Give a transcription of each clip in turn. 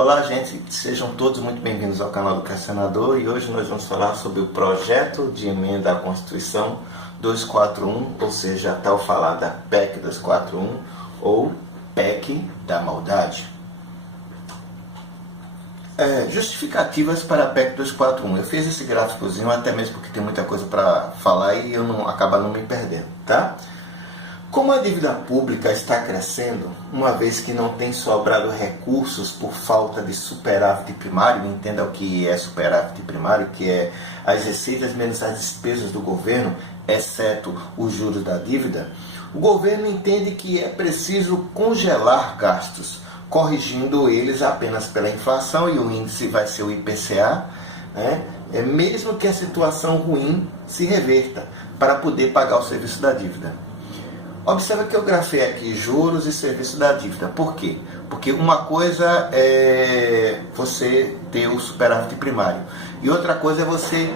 Olá, gente, sejam todos muito bem-vindos ao canal do Questionador e hoje nós vamos falar sobre o projeto de emenda à Constituição 241, ou seja, a tal falada PEC 241 ou PEC da maldade. Justificativas para a PEC 241. Eu fiz esse gráficozinho até mesmo porque tem muita coisa para falar e eu acabo não me perdendo, tá? Como a dívida pública está crescendo, uma vez que não tem sobrado recursos por falta de superávit primário, entenda o que é superávit primário, que é as receitas menos as despesas do governo, exceto os juros da dívida, o governo entende que é preciso congelar gastos, corrigindo eles apenas pela inflação, e o índice vai ser o IPCA, né? Mesmo que a situação ruim se reverta, para poder pagar o serviço da dívida. Observa que eu grafei aqui juros e serviço da dívida. Por quê? Porque uma coisa é você ter o superávit primário e outra coisa é você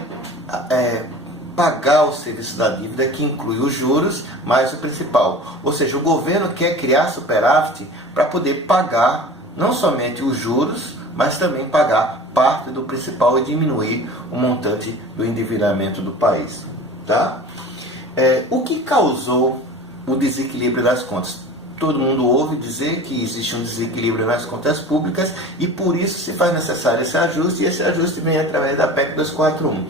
pagar o serviço da dívida, que inclui os juros mais o principal. Ou seja, o governo quer criar superávit para poder pagar não somente os juros, mas também pagar parte do principal e diminuir o montante do endividamento do país. Tá? O que causou o desequilíbrio das contas? Todo mundo ouve dizer que existe um desequilíbrio nas contas públicas e por isso se faz necessário esse ajuste, e esse ajuste vem através da PEC 241.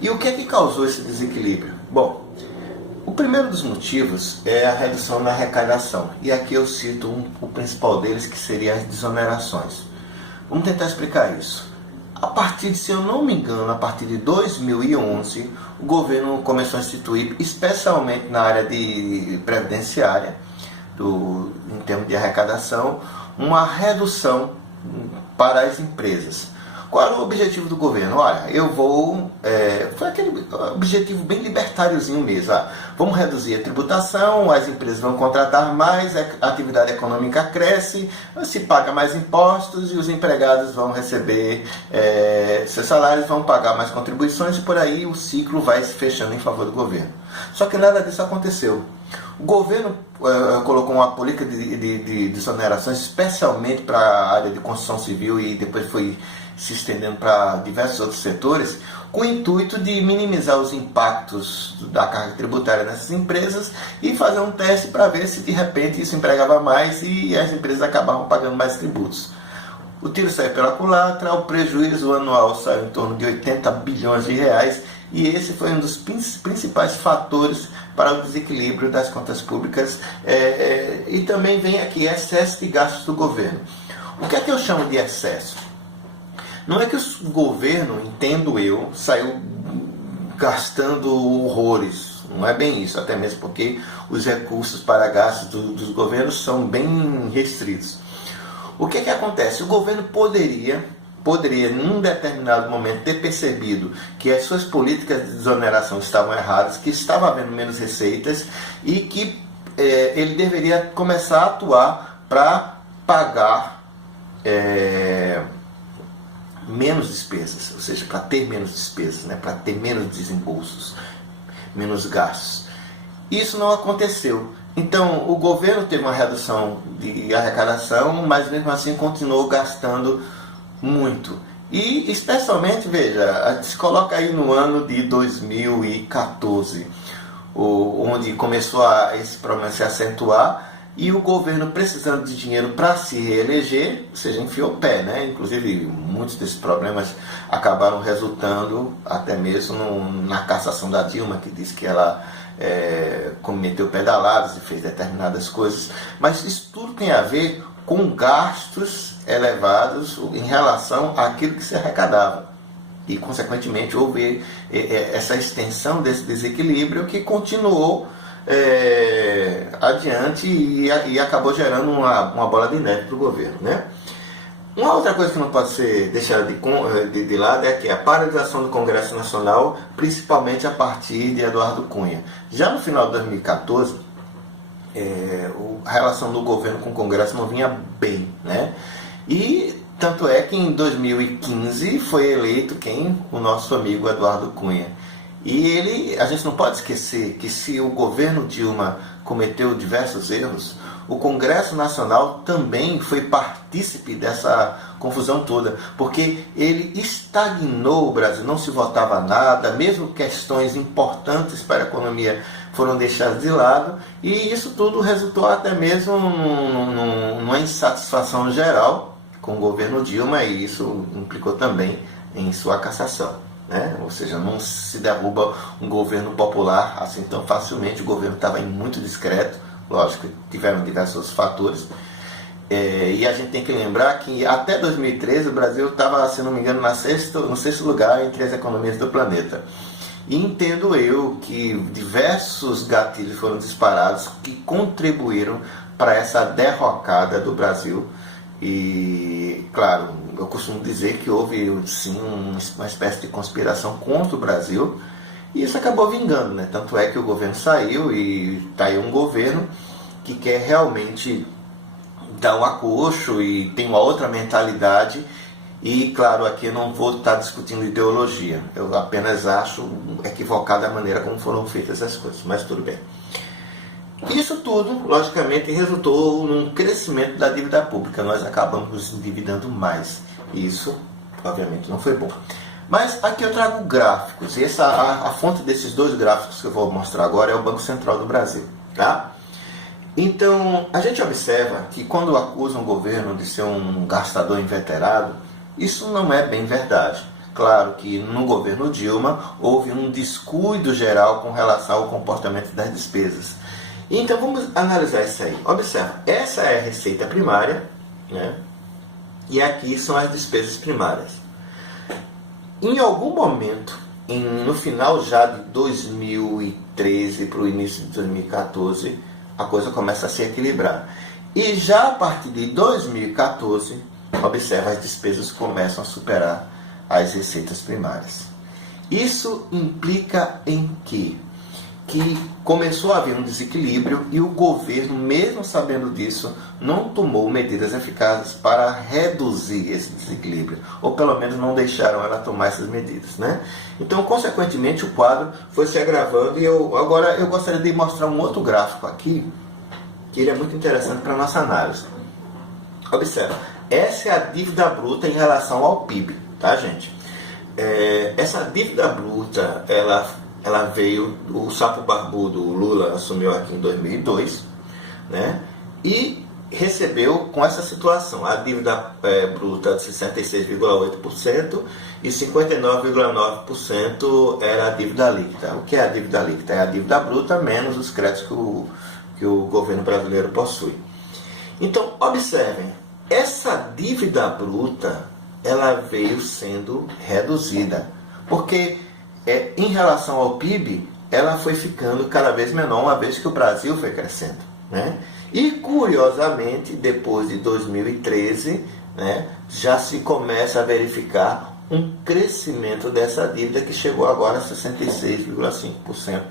E o que é que causou esse desequilíbrio? Bom, o primeiro dos motivos é a redução na arrecadação, e aqui eu cito o principal deles, que seria as desonerações. Vamos tentar explicar isso. A partir de, se eu não me engano, a partir de 2011, o governo começou a instituir, especialmente na área de previdenciária, em termos de arrecadação, uma redução para as empresas. Qual era o objetivo do governo? Olha, foi aquele objetivo bem libertáriozinho mesmo. Vamos reduzir a tributação, as empresas vão contratar mais, a atividade econômica cresce, se paga mais impostos e os empregados vão receber seus salários, vão pagar mais contribuições e por aí o ciclo vai se fechando em favor do governo. Só que nada disso aconteceu. O governo colocou uma política de desonerações, especialmente para a área de construção civil, e depois foi se estendendo para diversos outros setores, com o intuito de minimizar os impactos da carga tributária nessas empresas e fazer um teste para ver se de repente isso empregava mais e as empresas acabavam pagando mais tributos. O tiro saiu pela culatra, o prejuízo anual saiu em torno de 80 bilhões de reais, e esse foi um dos principais fatores para o desequilíbrio das contas públicas, e também vem aqui excesso de gastos do governo. O que é que eu chamo de excesso? Não é que o governo, entendo eu, saiu gastando horrores. Não é bem isso, até mesmo porque os recursos para gastos dos governos são bem restritos. O que é que acontece? O governo poderia, num determinado momento, ter percebido que as suas políticas de desoneração estavam erradas, que estava havendo menos receitas e que ele deveria começar a atuar para pagar menos despesas, ou seja, para ter menos despesas, né? Para ter menos desembolsos, menos gastos. Isso não aconteceu. Então, o governo teve uma redução de arrecadação, mas mesmo assim continuou gastando muito. E, especialmente, veja, se coloca aí no ano de 2014, onde começou esse problema se acentuar, e o governo precisando de dinheiro para se reeleger, ou seja, enfiou o pé, né? Inclusive, muitos desses problemas acabaram resultando até mesmo na cassação da Dilma, que disse que ela cometeu pedaladas e fez determinadas coisas. Mas isso tudo tem a ver com gastos elevados em relação àquilo que se arrecadava. E, consequentemente, houve essa extensão desse desequilíbrio que continuou adiante e acabou gerando uma bola de neve para o governo, né? Uma outra coisa que não pode ser deixada de lado é que a paralisação do Congresso Nacional, principalmente a partir de Eduardo Cunha. Já no final de 2014, a relação do governo com o Congresso não vinha bem, né? E tanto é que em 2015 foi eleito o nosso amigo Eduardo Cunha. E a gente não pode esquecer que se o governo Dilma cometeu diversos erros, o Congresso Nacional também foi partícipe dessa confusão toda, porque ele estagnou o Brasil, não se votava nada, mesmo questões importantes para a economia foram deixadas de lado, e isso tudo resultou até mesmo numa insatisfação geral com o governo Dilma, e isso implicou também em sua cassação. Né? Ou seja, não se derruba um governo popular assim tão facilmente. O governo estava muito discreto, lógico, tiveram diversos fatores, e a gente tem que lembrar que até 2013 o Brasil estava, se não me engano, no sexto lugar entre as economias do planeta. E entendo eu que diversos gatilhos foram disparados que contribuíram para essa derrocada do Brasil. E, claro, eu costumo dizer que houve, sim, uma espécie de conspiração contra o Brasil, e isso acabou vingando, né? Tanto é que o governo saiu e está aí um governo que quer realmente dar um acocho e tem uma outra mentalidade. E, claro, aqui eu não vou estar discutindo ideologia, eu apenas acho equivocada a maneira como foram feitas as coisas, mas tudo bem. Isso tudo, logicamente, resultou num crescimento da dívida pública. Nós acabamos nos endividando mais. Isso, obviamente, não foi bom. Mas aqui eu trago gráficos. E a fonte desses dois gráficos que eu vou mostrar agora é o Banco Central do Brasil. Tá? Então, a gente observa que quando acusam o governo de ser um gastador inveterado, isso não é bem verdade. Claro que no governo Dilma houve um descuido geral com relação ao comportamento das despesas. Então vamos analisar isso aí. Observa, essa é a receita primária, né? E aqui são as despesas primárias. Em algum momento, no final já de 2013 para o início de 2014, a coisa começa a se equilibrar. E já a partir de 2014, observa, as despesas começam a superar as receitas primárias. Isso implica em quê? Que começou a haver um desequilíbrio e o governo, mesmo sabendo disso, não tomou medidas eficazes para reduzir esse desequilíbrio, ou pelo menos não deixaram ela tomar essas medidas, né? Então, consequentemente, o quadro foi se agravando, e agora eu gostaria de mostrar um outro gráfico aqui, que ele é muito interessante para a nossa análise. Observa, essa é a dívida bruta em relação ao PIB, tá, gente? Essa dívida bruta, ela veio, o sapo barbudo, o Lula, assumiu aqui em 2002, né? E recebeu com essa situação a dívida bruta de 66,8% e 59,9% era a dívida líquida. O que é a dívida líquida? É a dívida bruta menos os créditos que o governo brasileiro possui. Então, observem, essa dívida bruta, ela veio sendo reduzida, porque em relação ao PIB, ela foi ficando cada vez menor, uma vez que o Brasil foi crescendo, né? E, curiosamente, depois de 2013, né, já se começa a verificar um crescimento dessa dívida, que chegou agora a 66,5%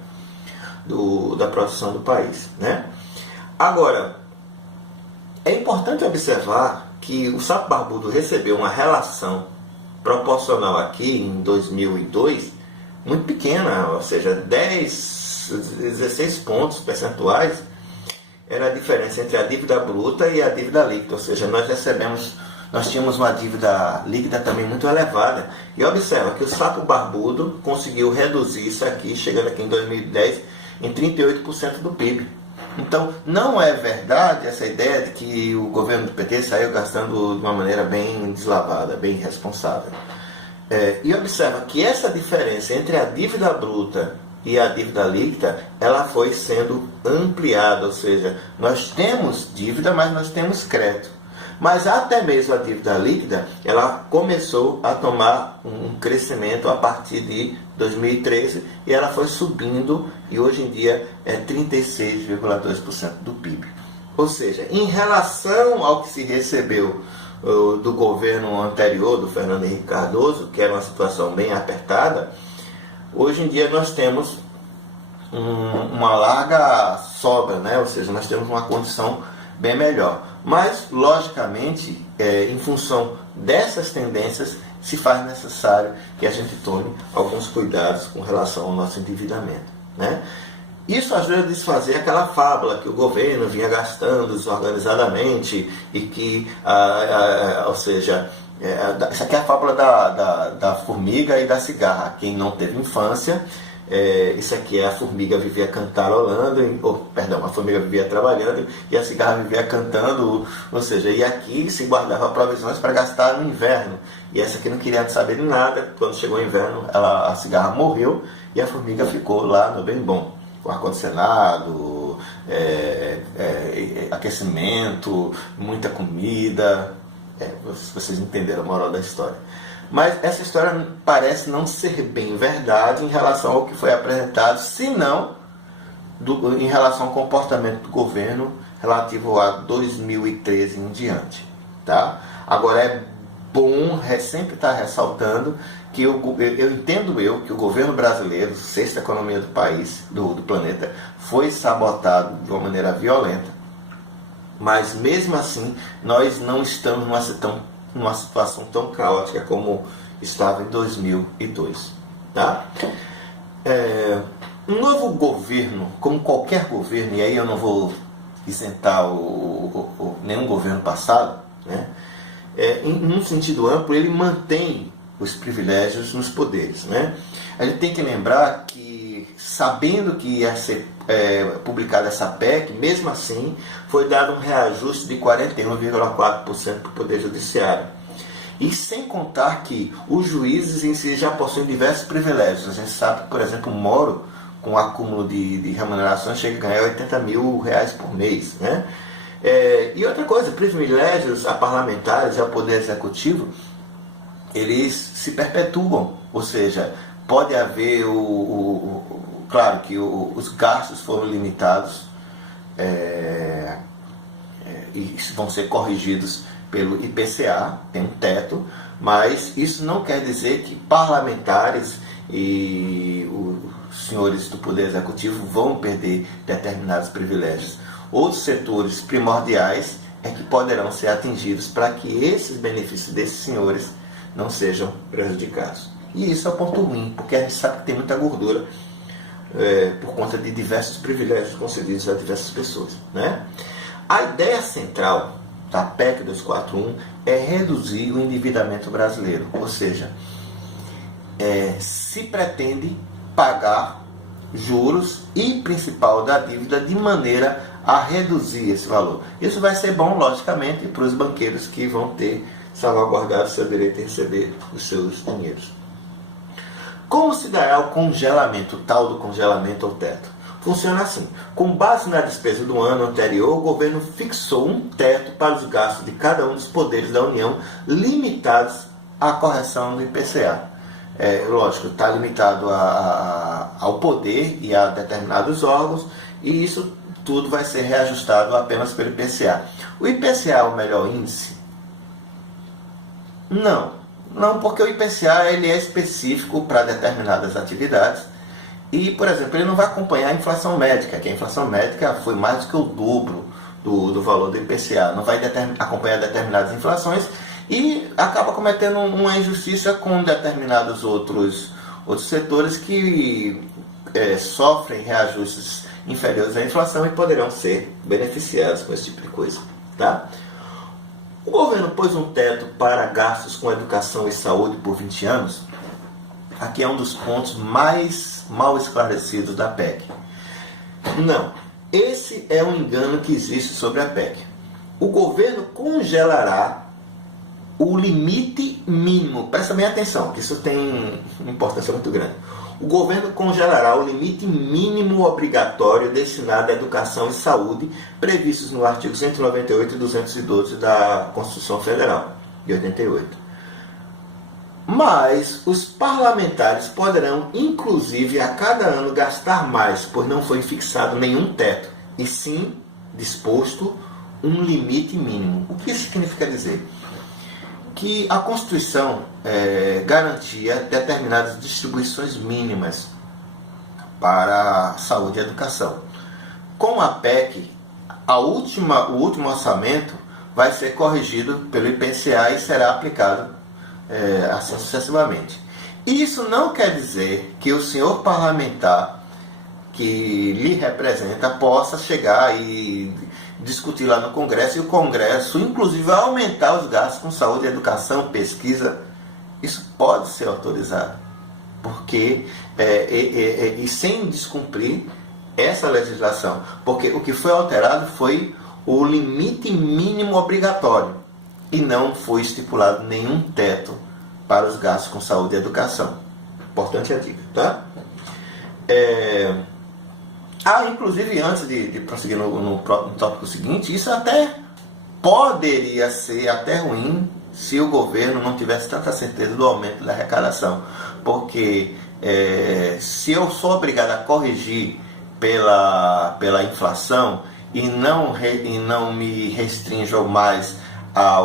da produção do país, né? Agora, é importante observar que o sapo barbudo recebeu uma relação proporcional aqui em 2002 muito pequena, ou seja, 16 pontos percentuais era a diferença entre a dívida bruta e a dívida líquida, ou seja, nós tínhamos uma dívida líquida também muito elevada. E observa que o sapo barbudo conseguiu reduzir isso aqui, chegando aqui em 2010 em 38% do PIB. Então, não é verdade essa ideia de que o governo do PT saiu gastando de uma maneira bem deslavada, bem irresponsável. E observa que essa diferença entre a dívida bruta e a dívida líquida, ela foi sendo ampliada, ou seja, nós temos dívida, mas nós temos crédito. Mas até mesmo a dívida líquida, ela começou a tomar um crescimento a partir de 2013 e ela foi subindo e hoje em dia é 36,2% do PIB. Ou seja, em relação ao que se recebeu do governo anterior, do Fernando Henrique Cardoso, que era uma situação bem apertada, hoje em dia nós temos uma larga sobra, né? Ou seja, nós temos uma condição bem melhor. Mas, logicamente, em função dessas tendências, se faz necessário que a gente tome alguns cuidados com relação ao nosso endividamento, né? Isso ajuda a desfazer aquela fábula que o governo vinha gastando desorganizadamente e que, ou seja, essa aqui é a fábula da formiga e da cigarra. Quem não teve infância, isso aqui é a formiga vivia cantarolando, a formiga vivia trabalhando e a cigarra vivia cantando, ou seja, e aqui se guardava provisões para gastar no inverno. E essa aqui não queria saber de nada. Quando chegou o inverno, a cigarra morreu e a formiga ficou lá no bem bom. O ar-condicionado, aquecimento, muita comida. Vocês entenderam a moral da história. Mas essa história parece não ser bem verdade em relação ao que foi apresentado, senão em relação ao comportamento do governo relativo a 2013 em diante. Tá? Agora é bom sempre estar ressaltando que eu entendo que o governo brasileiro, sexta economia do país, do planeta, foi sabotado de uma maneira violenta, mas mesmo assim nós não estamos numa situação tão caótica como estava em 2002. Tá? Um novo governo, como qualquer governo, e aí eu não vou isentar nenhum governo passado, né? Em um sentido amplo, ele mantém os privilégios nos poderes, né? A gente tem que lembrar que, sabendo que ia ser publicada essa PEC, mesmo assim, foi dado um reajuste de 41,4% para o Poder Judiciário. E sem contar que os juízes em si já possuem diversos privilégios. A gente sabe que, por exemplo, o Moro, com o acúmulo de remunerações, chega a ganhar R$80 mil por mês, né? E outra coisa, privilégios a parlamentares e ao Poder Executivo, eles se perpetuam, ou seja, pode haver claro que os gastos foram limitados e vão ser corrigidos pelo IPCA, tem um teto, mas isso não quer dizer que parlamentares e os senhores do Poder Executivo vão perder determinados privilégios. Outros setores primordiais que poderão ser atingidos para que esses benefícios desses senhores não sejam prejudicados. E isso é o ponto ruim, porque a gente sabe que tem muita gordura por conta de diversos privilégios concedidos a diversas pessoas, né? A ideia central da PEC 241 é reduzir o endividamento brasileiro, ou seja, se pretende pagar juros e principal da dívida de maneira a reduzir esse valor. Isso vai ser bom, logicamente, para os banqueiros que vão ter salvaguardado seu direito a receber os seus dinheiros. Como se dará o congelamento, o tal do congelamento ao teto? Funciona assim: com base na despesa do ano anterior, o governo fixou um teto para os gastos de cada um dos poderes da União, limitados à correção do IPCA. Lógico, está limitado ao poder e a determinados órgãos, e isso tudo vai ser reajustado apenas pelo IPCA. O IPCA é o melhor índice? Não, porque o IPCA ele é específico para determinadas atividades e, por exemplo, ele não vai acompanhar a inflação médica, que a inflação médica foi mais do que o dobro do valor do IPCA, não vai acompanhar determinadas inflações e acaba cometendo uma injustiça com determinados outros setores que sofrem reajustes inferiores à inflação e poderão ser beneficiados com esse tipo de coisa. Tá? O governo pôs um teto para gastos com educação e saúde por 20 anos. Aqui é um dos pontos mais mal esclarecidos da PEC. Não, esse é um engano que existe sobre a PEC. O governo congelará o limite mínimo. Presta bem atenção, que isso tem uma importância muito grande. O governo congelará o limite mínimo obrigatório destinado à educação e saúde, previstos no artigo 198 e 212 da Constituição Federal, de 88. Mas os parlamentares poderão, inclusive, a cada ano gastar mais, pois não foi fixado nenhum teto, e sim disposto um limite mínimo. O que isso significa dizer? Que a Constituição garantia determinadas distribuições mínimas para a saúde e a educação. Com a PEC, o último orçamento vai ser corrigido pelo IPCA e será aplicado assim sucessivamente. Isso não quer dizer que o senhor parlamentar que lhe representa possa chegar e discutir lá no Congresso, e o Congresso, inclusive, vai aumentar os gastos com saúde, educação, pesquisa. Isso pode ser autorizado, porque e sem descumprir essa legislação, porque o que foi alterado foi o limite mínimo obrigatório e não foi estipulado nenhum teto para os gastos com saúde e educação. Importante a dica, tá? Inclusive, antes de prosseguir no tópico seguinte, isso até poderia ser até ruim se o governo não tivesse tanta certeza do aumento da arrecadação, porque se eu sou obrigado a corrigir pela inflação e não me restrinjo mais à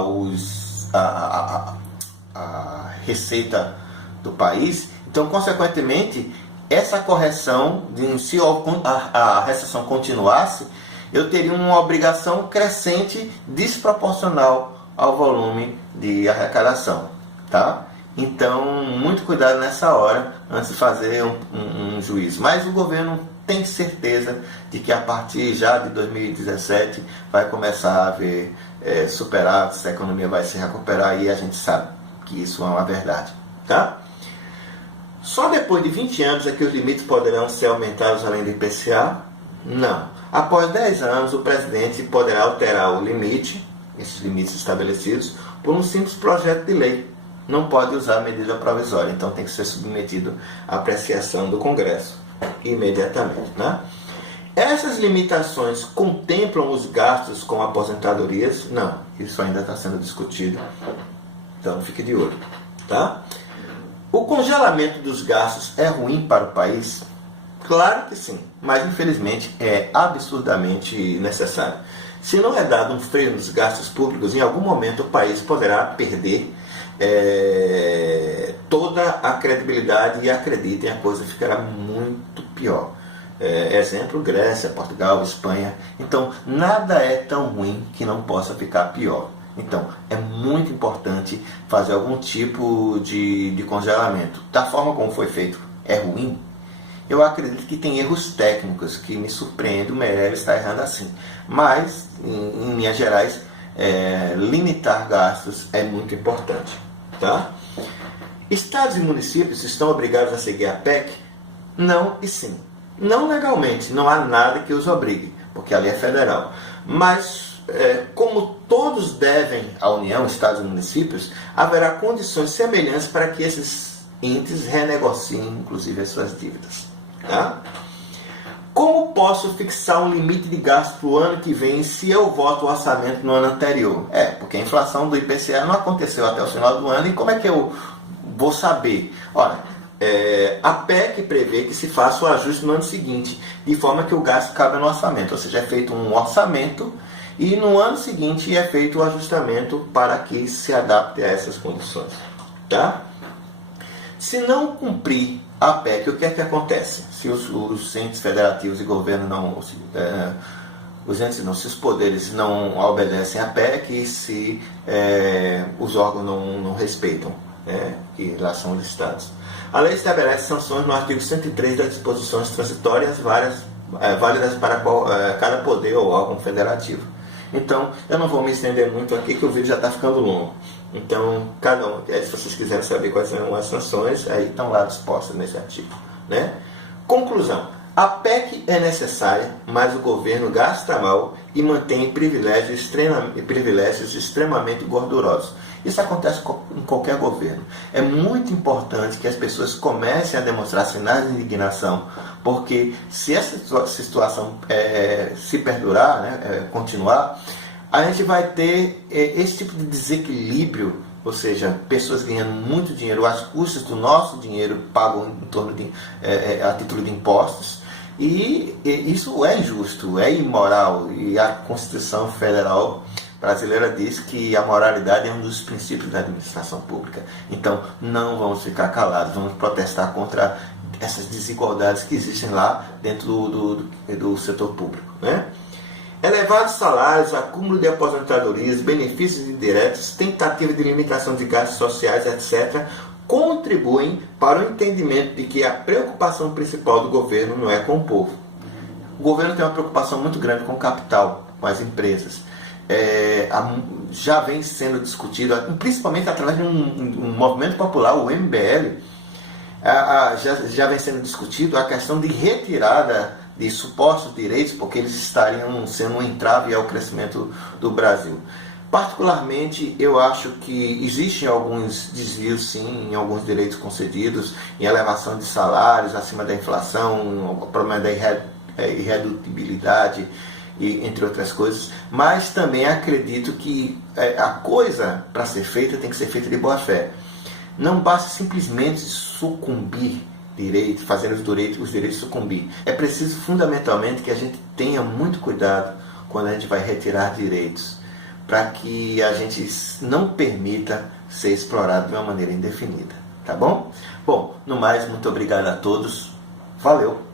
receita do país, então, consequentemente, essa correção, se a recessão continuasse, eu teria uma obrigação crescente desproporcional ao volume de arrecadação, tá? Então, muito cuidado nessa hora, antes de fazer um juízo. Mas o governo tem certeza de que a partir já de 2017 vai começar a haver superávitos, a economia vai se recuperar, e a gente sabe que isso é uma verdade, tá? Só depois de 20 anos é que os limites poderão ser aumentados além do IPCA? Não. Após 10 anos, o presidente poderá alterar o limite, esses limites estabelecidos, por um simples projeto de lei. Não pode usar medida provisória, então tem que ser submetido à apreciação do Congresso imediatamente, né? Essas limitações contemplam os gastos com aposentadorias? Não, isso ainda está sendo discutido, então fique de olho, tá? O congelamento dos gastos é ruim para o país? Claro que sim, mas infelizmente é absurdamente necessário. Se não é dado um freio nos gastos públicos, em algum momento o país poderá perder toda a credibilidade, e acreditem, a coisa ficará muito pior. Exemplo, Grécia, Portugal, Espanha. Então, nada é tão ruim que não possa ficar pior. Então, é muito importante fazer algum tipo de congelamento. Da forma como foi feito, é ruim? Eu acredito que tem erros técnicos que me surpreendem, o Meirelles está errando assim. Mas, em linhas gerais, limitar gastos é muito importante, tá? Estados e municípios estão obrigados a seguir a PEC? Não e sim. Não legalmente, não há nada que os obrigue, porque a lei é federal. Mas, como todos devem à União, Estados e municípios, haverá condições semelhantes para que esses índices renegociem, inclusive, as suas dívidas. Tá? Como posso fixar um limite de gasto para o ano que vem se eu voto o orçamento no ano anterior? Porque a inflação do IPCA não aconteceu até o final do ano, e como é que eu vou saber? Olha, a PEC prevê que se faça o ajuste no ano seguinte, de forma que o gasto cabe no orçamento, ou seja, é feito um orçamento e no ano seguinte é feito o ajustamento para que se adapte a essas condições. Tá? Se não cumprir a PEC, o que é que acontece? Se os entes federativos e governo não... se os poderes não obedecem à PEC e se os órgãos não respeitam, que lá são listados. A lei estabelece sanções no artigo 103 das disposições transitórias válidas para cada poder ou órgão federativo. Então, eu não vou me estender muito aqui, que o vídeo já está ficando longo. Então, cada um, se vocês quiserem saber quais são as sanções, aí estão lá dispostas nesse artigo, né? Conclusão: a PEC é necessária, mas o governo gasta mal e mantém privilégios extremamente gordurosos. Isso acontece em qualquer governo. É muito importante que as pessoas comecem a demonstrar sinais de indignação, porque se essa situação se perdurar, continuar, a gente vai ter esse tipo de desequilíbrio, ou seja, pessoas ganhando muito dinheiro às custas do nosso dinheiro pago em torno a título de impostos, e isso é injusto, é imoral, e a Constituição Federal brasileira diz que a moralidade é um dos princípios da administração pública. Então, não vamos ficar calados, vamos protestar contra essas desigualdades que existem lá dentro do setor público, né? Elevados salários, acúmulo de aposentadorias, benefícios indiretos, tentativa de limitação de gastos sociais, etc., contribuem para o entendimento de que a preocupação principal do governo não é com o povo. O governo tem uma preocupação muito grande com o capital, com as empresas. Já vem sendo discutido, principalmente através de um movimento popular, o MBL, já vem sendo discutido a questão de retirada de supostos direitos, porque eles estariam sendo um entrave ao crescimento do Brasil. Particularmente, eu acho que existem alguns desvios, sim, em alguns direitos concedidos, em elevação de salários acima da inflação, o problema da irredutibilidade, entre outras coisas, mas também acredito que a coisa para ser feita tem que ser feita de boa fé. Não basta simplesmente sucumbir direitos, fazer os direitos sucumbir. É preciso fundamentalmente que a gente tenha muito cuidado quando a gente vai retirar direitos, para que a gente não permita ser explorado de uma maneira indefinida, tá bom? Bom, no mais, muito obrigado a todos. Valeu!